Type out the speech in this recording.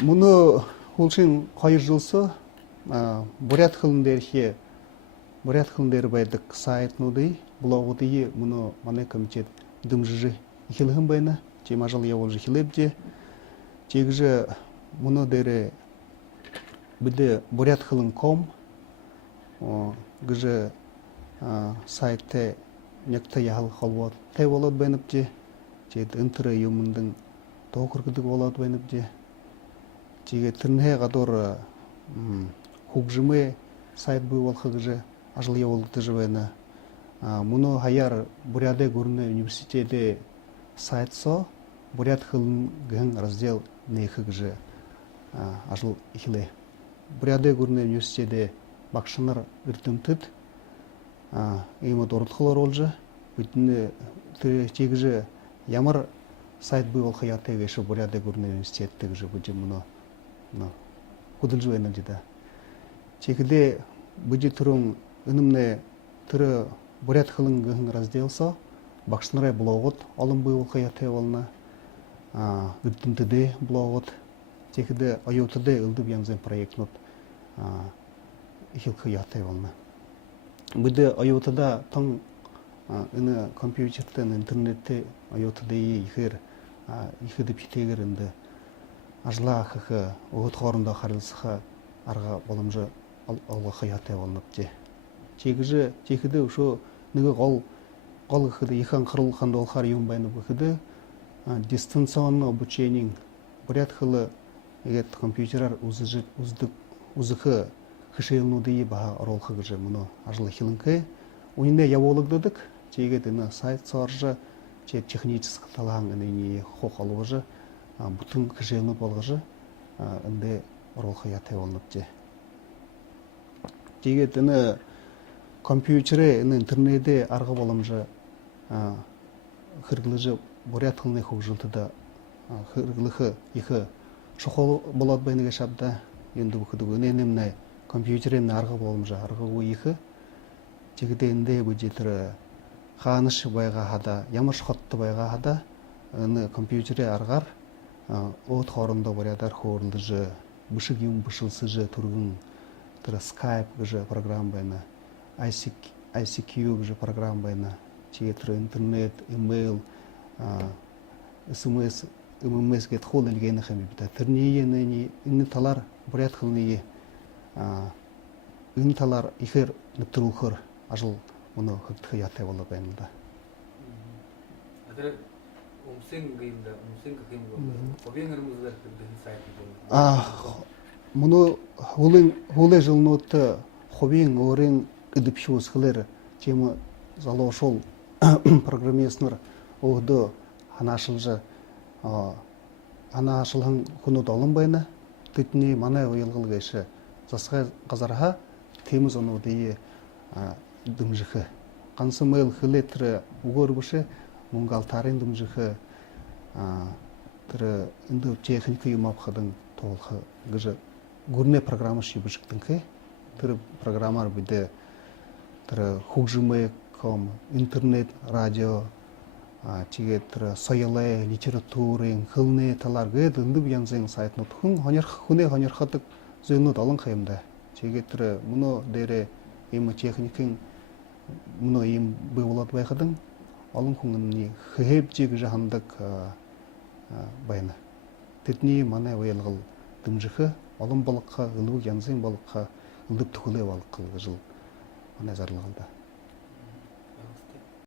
Мұны олшын қайыр жылсы бурят хылындерхе бурят хылындер байдық сайт нуды блогуды мұны мане комитет дымжы хилхым байна те мажал я олжы хилепде тегже мұны дере биде бурят хылын ком гже сайтте некте яхал халват те болот байныпте тет интере юмындың тоқыргыдық болот байныпте теге тірне гадор хугжыме сайт бу волхыгжы ажыл я олгыты жывайна мұны хаяр буряде гурны университете сайт со бурят хылын гын раздел нейхыгжы ажыл хиле буряде гурны университете бакшыныр үртімтіт ема дорытқылар олжы бүтіні тегіжі ямар сайт бу волхы ятегеші буряде гурны университеттегжі бүджі мұны кудылжу айна жида. Чекіде бүджі түрің үнімне түрі бурят хылын гын разделса, бақшынырай блогот алым бу волхы яте олна, үртімтіде блогот, чекіде айотыде ылдып янзен проектнот хилхы яте олна. Бүді айотыда таң үні компьютертен, интернетте айотыде ихыды питегер інді ажла хыхы оғыт хорында қарылсыға арға болымжы алға қаяты олынып де. Тегіде ұшу нүгі қол үхіді ихан қырылғанды олқар ең байны бүхіді дистанционный обучениң бурят хылы егет компьютерар узықы хышылынуды баға оролқы гыжы мұны ажылы хилынкы. Онында яволық тегет сайт саржы техническі талағын хоқ алуғыжы бүтін кішелініп болғыжы үнде оролқы ятай олынып де. Тегет компьютере интернете арғы болымжы қырғылыжы бурят қылны хук жылтыда қырғылығы иқы шоқол болады байныға шабда енді бүкіді өненіміне компьютеремні арғы болымжы арғы ойықы тегеде үнде бұл жетірі қаныш байға хада, ямар шқотты байға хада компьютере арғар от хорында бурядар хорылыжы бышык юм бышылсыжы тургун Skype гыжы программа байна, ICQ гыжы программа байна, тиетр интернет, имейл, SMS, ММС гет хол илгени хами бита. Терние нени инни талар бурят хылны инни талар ихер нутрулхыр ажыл мұны хыктı ятай болла байнылда. Адыр умсен гыйында, умсен кыйын болду. Хобеңермизлер бирден сайты болду. Мұны хулы жылнотты хобең орен ыдып шуыз хылыр темы залошол программистнер оғды анашылжы анашылғын күні далын байна түтіне мана ойылғылға іші засқа қазарға теміз оны дейі дымжықы. Қансы мэйл хылетрі ұғыр бұшы мұңғал тарин дымжықы түрі үнді техника юмапқадың тоғылқы ғыжы гурне программа шибышықтыңқы түрі программар бүді түрі хугжымы ком интернет, радио тиге түрі сайылай, литературын, хылны таларғы дынды бұянзың сайтын тұхын хүне хонерхатық зүйінут алын қайымда. Тиге түрі мұны дәрі емі техникын мұны ем бұйылат байқадың алын күнгі хыхеп жегі жағандық байны. Тетіне мана ойылғыл дымжықы алын балыққа, ұлық янзың балыққа ұлдып түхілі балыққа жыл назарлығылда.